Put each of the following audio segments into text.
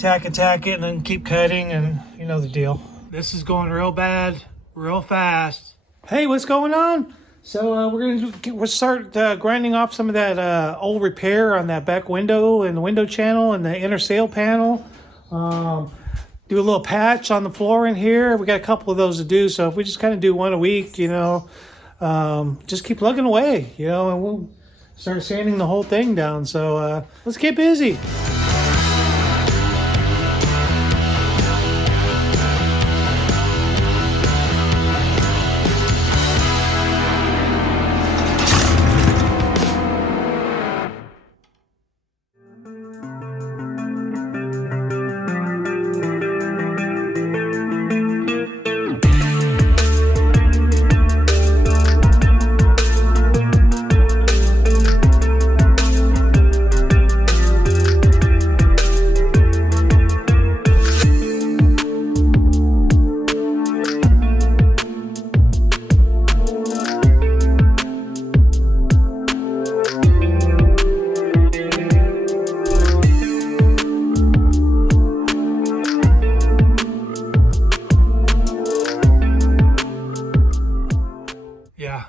attack it, and then keep cutting, and you know the deal. This is going real bad, real fast. Hey, what's going on? So we'll start grinding off some of that old repair on that back window and the window channel and the inner sail panel. Do a little patch on the floor in here. We got a couple of those to do, so if we just kind of do one a week, you know, just keep plugging away, you know, and we'll start sanding the whole thing down. So let's get busy.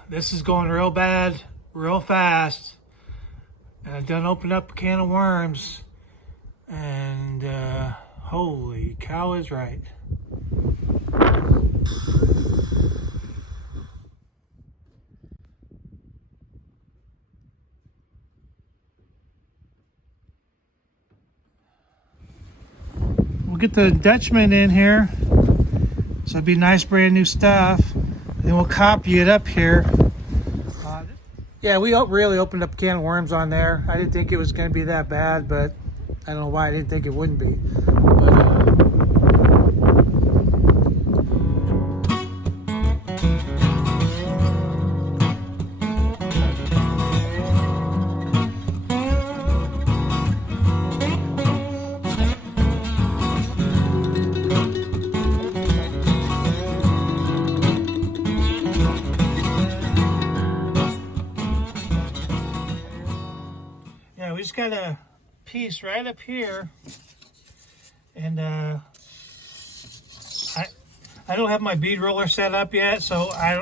This is going real bad, real fast, and I done opened up a can of worms, and holy cow is right. We'll get the Dutchman in here, so it'll be nice brand new stuff. Then we'll copy it up here. Yeah, we really opened up a can of worms on there. I didn't think it was going to be that bad, but I don't know why I didn't think it wouldn't be. We just got a piece right up here, and I don't have my bead roller set up yet, so I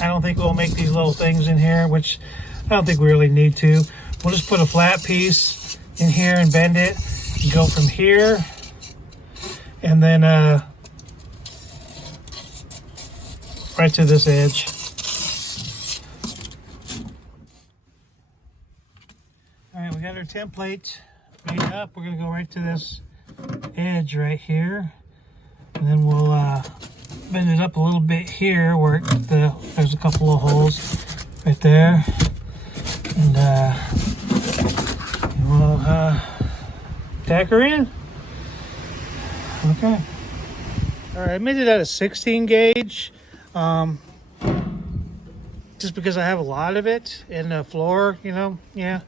don't think we'll make these little things in here, which I don't think we really need to. We'll just put a flat piece in here and bend it and go from here, and then right to this edge. Alright, we got our template made up. We're going to go right to this edge right here. And then we'll bend it up a little bit here where there's a couple of holes right there. And we'll tack her in. Okay. Alright, I made it at a 16 gauge. Just because I have a lot of it in the floor, you know, yeah.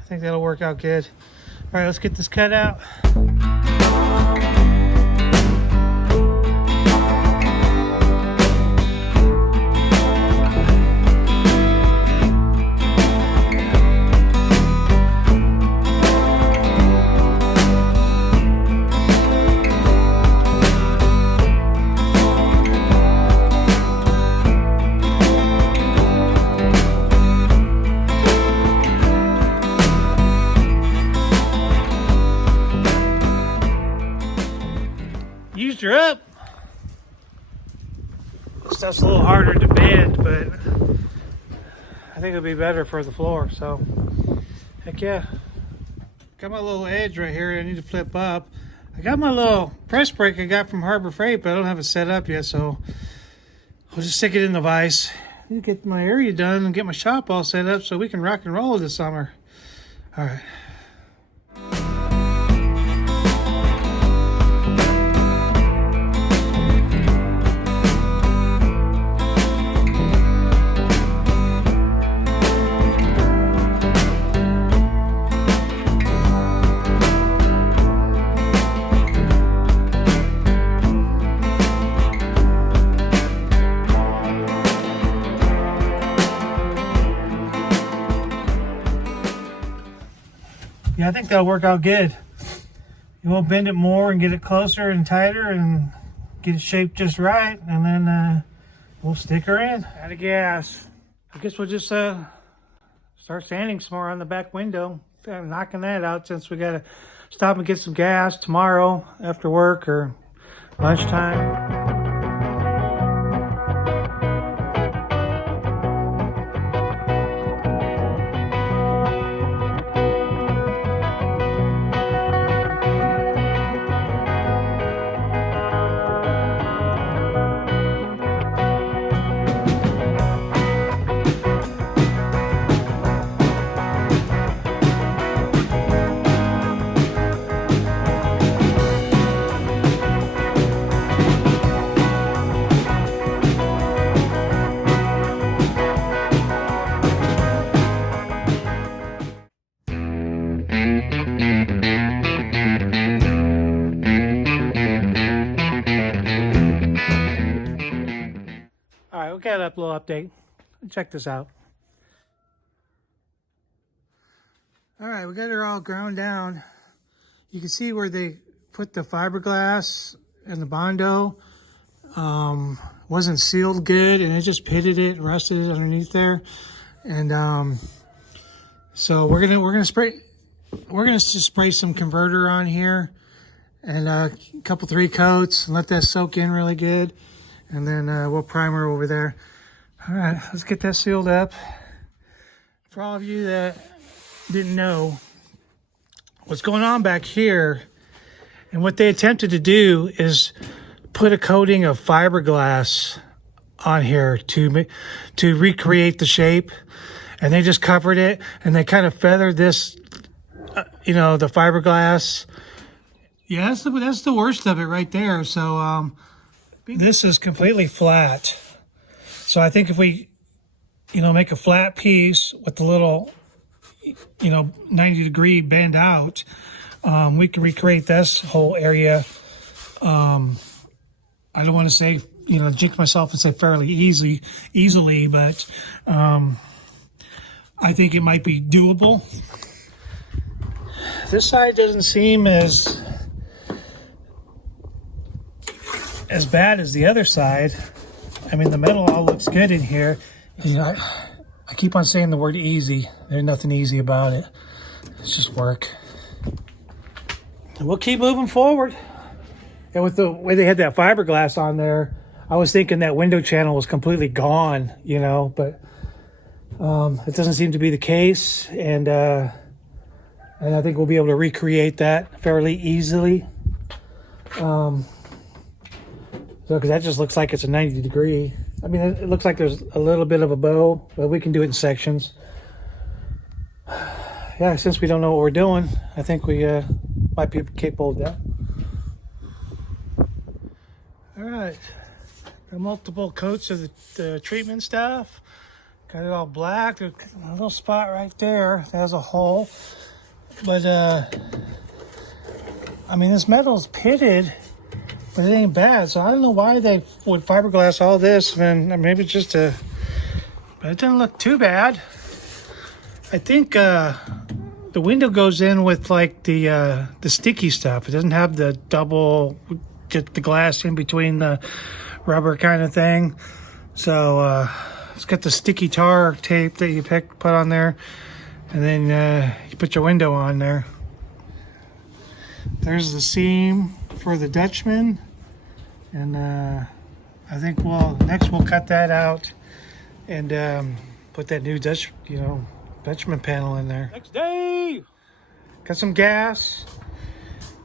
I think that'll work out good. All right, let's get this cut out. Used her up. Stuff's a little harder to bend, but I think it'll be better for the floor. So, heck yeah. Got my little edge right here I need to flip up. I got my little press brake I got from Harbor Freight, but I don't have it set up yet, so I'll just stick it in the vise. I need to get my area done and get my shop all set up so we can rock and roll this summer. All right. Yeah, I think that'll work out good. You won't bend it more and get it closer and tighter and get it shaped just right, and then we'll stick her in. Out of gas. I guess we'll just start sanding some more on the back window. Knocking that out since we gotta stop and get some gas tomorrow after work or lunchtime. Alright, we'll get a little update. Check this out. Alright, we got her all ground down. You can see where they put the fiberglass and the Bondo. Wasn't sealed good, and it just pitted it, rusted it underneath there. And so we're gonna just spray some converter on here and a couple 3 coats and let that soak in really good. And then we'll primer over there. All right, let's get that sealed up. For all of you that didn't know what's going on back here, and what they attempted to do is put a coating of fiberglass on here to recreate the shape, and they just covered it and they kind of feathered this, the fiberglass. Yeah, that's the worst of it right there. So this is completely flat. So I think if we, make a flat piece with the little, 90-degree bend out, we can recreate this whole area. I don't want to say, jinx myself and say fairly easily, but I think it might be doable. This side doesn't seem as bad as the other side. I mean, the metal all looks good in here. I keep on saying the word easy. There's nothing easy about it. It's just work. And we'll keep moving forward. And with the way they had that fiberglass on there, I was thinking that window channel was completely gone, but it doesn't seem to be the case. And I think we'll be able to recreate that fairly easily. Because that just looks like it's a 90-degree. I mean, it looks like there's a little bit of a bow, but we can do it in sections. Yeah, since we don't know what we're doing, I think we might be capable of that. All right. Got multiple coats of the treatment stuff. Got it all black. There's a little spot right there that has a hole. But, this metal's pitted. But it ain't bad, so I don't know why they would fiberglass all this, and maybe just but it doesn't look too bad. I think the window goes in with like the sticky stuff. It doesn't have the double, get the glass in between the rubber kind of thing. So it's got the sticky tar tape that you put on there, and then you put your window on there. There's the seam for the Dutchman. And I think next we'll cut that out and put that new Dutchman panel in there. Next day, got some gas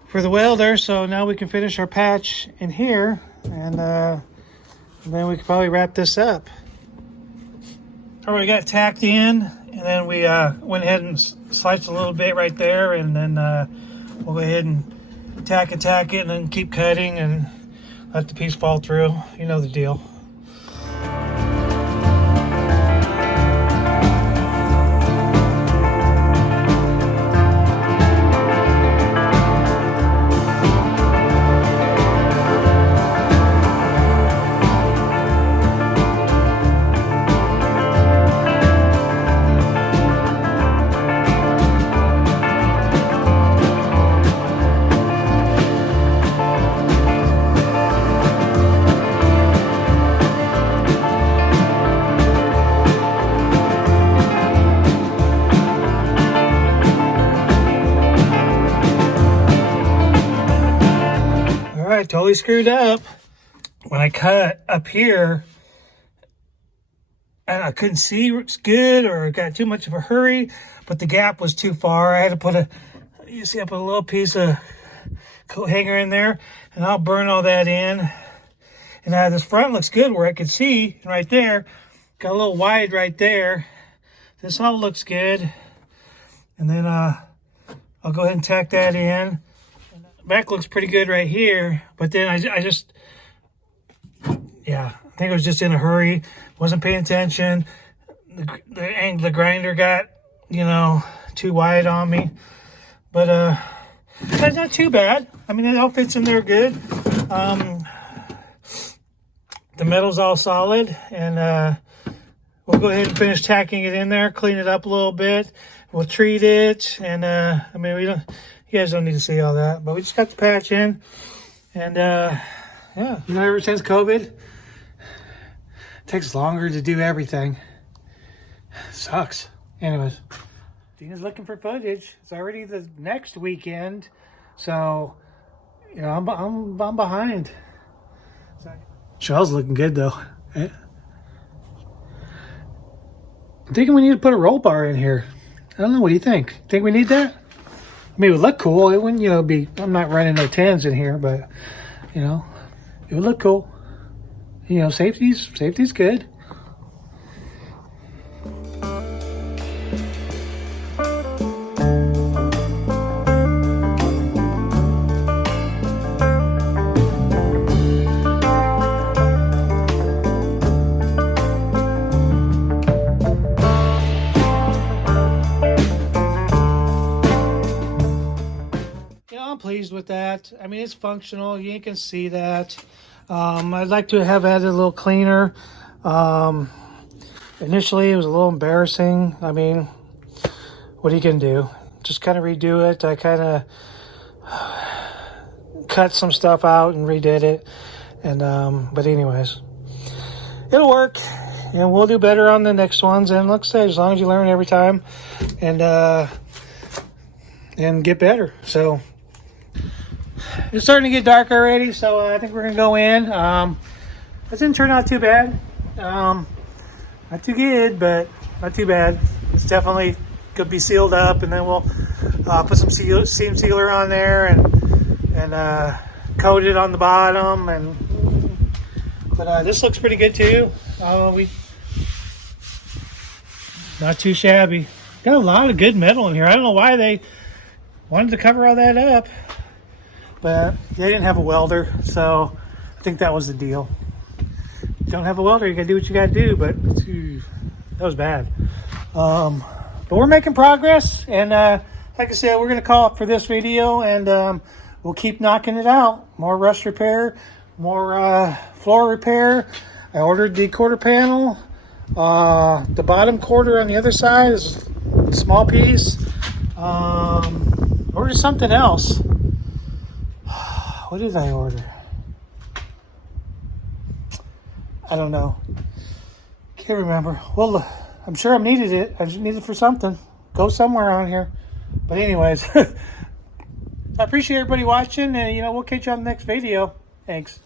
for the welder, so now we can finish our patch in here, and then we can probably wrap this up. All right, we got it tacked in, and then we went ahead and sliced a little bit right there, and then we'll go ahead and tack it, and then keep cutting and let the piece fall through. You know the deal. I totally screwed up. When I cut up here, and I couldn't see good, or got too much of a hurry, but the gap was too far. I had to put I put a little piece of coat hanger in there, and I'll burn all that in. And this front looks good where I could see right there. Got a little wide right there. This all looks good. And then I'll go ahead and tack that in. Back looks pretty good right here, but then I just, yeah, I think I was just in a hurry. Wasn't paying attention. The grinder got, you know, too wide on me. But that's not too bad. I mean, it all fits in there good. The metal's all solid, and we'll go ahead and finish tacking it in there, clean it up a little bit. We'll treat it, and I mean, you guys don't need to see all that, but we just got the patch in, and yeah, you know, ever since COVID, it takes longer to do everything. Sucks. Anyways, Dina's looking for footage. It's already the next weekend, so you know, I'm behind. Chevelle's looking good though. I'm thinking we need to put a roll bar in here. I don't know. What do you think? Think we need that? I mean, it would look cool. It wouldn't, you know, be. I'm not running no 10s in here, but you know, it would look cool. You know, safety's good. I'm pleased with that. I mean, it's functional. You can see that. I'd like to have had it a little cleaner. Initially, it was a little embarrassing. I mean, what are you going to do? Just kind of redo it. I kind of cut some stuff out and redid it. And but anyways, it'll work. And we'll do better on the next ones. And like I say, as long as you learn every time and get better. So it's starting to get dark already, so I think we're going to go in. It didn't turn out too bad. Not too good, but not too bad. It's definitely could be sealed up, and then we'll put some seam sealer on there and coat it on the bottom. But this looks pretty good too. Not too shabby. Got a lot of good metal in here. I don't know why they wanted to cover all that up. But they didn't have a welder, so I think that was the deal. You don't have a welder, you gotta do what you gotta do, but that was bad. But we're making progress, and like I said, we're gonna call it for this video, and we'll keep knocking it out. More rust repair, more floor repair. I ordered the quarter panel. The bottom quarter on the other side is a small piece. Ordered something else. What did I order? I don't know. Can't remember. Well, I'm sure I needed it. I just needed it for something. Go somewhere on here. But anyways, I appreciate everybody watching, and you know, we'll catch you on the next video. Thanks.